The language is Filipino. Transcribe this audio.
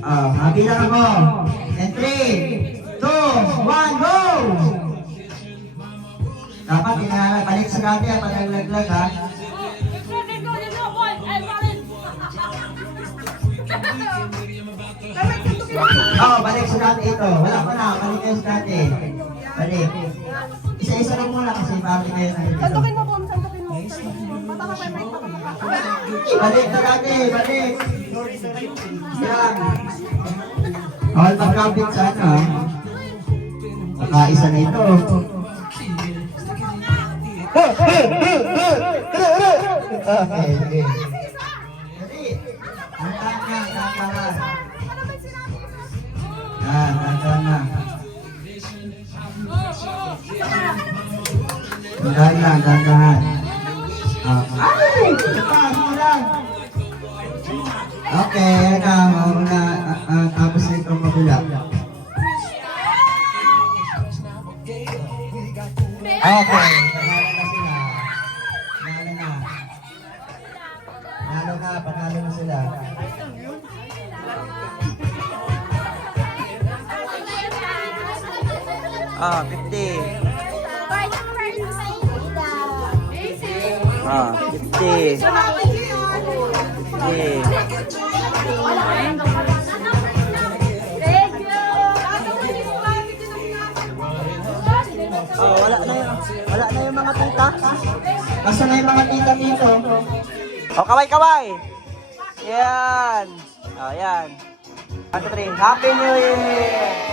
Habilang ako. And 3, 2, 1, go! Dapat inahalag. Balik sa dati at panaglaglag ha. Balik sa dati ito. Wala pa na. Balik kayo sa dati. Balik. Isa-isa rin muna kasi bakit kayo na. Santukin mo po. Santukin mo. Mata ka may mic. Balik sa dati. Balik. Yan. All magkapit sa ano. Nakaisa na ito. Okay, okay. Dandahan. Okay, mauna tapos nito mabula. Okay, panalo na sila. Ah, 50. Ah, 50. 50. Oh, wala na yung mga tita. Basta na yung mga tita dito. Oh, kaway. Yan. Oh, yan. 1, 2, 3. Happy New Year!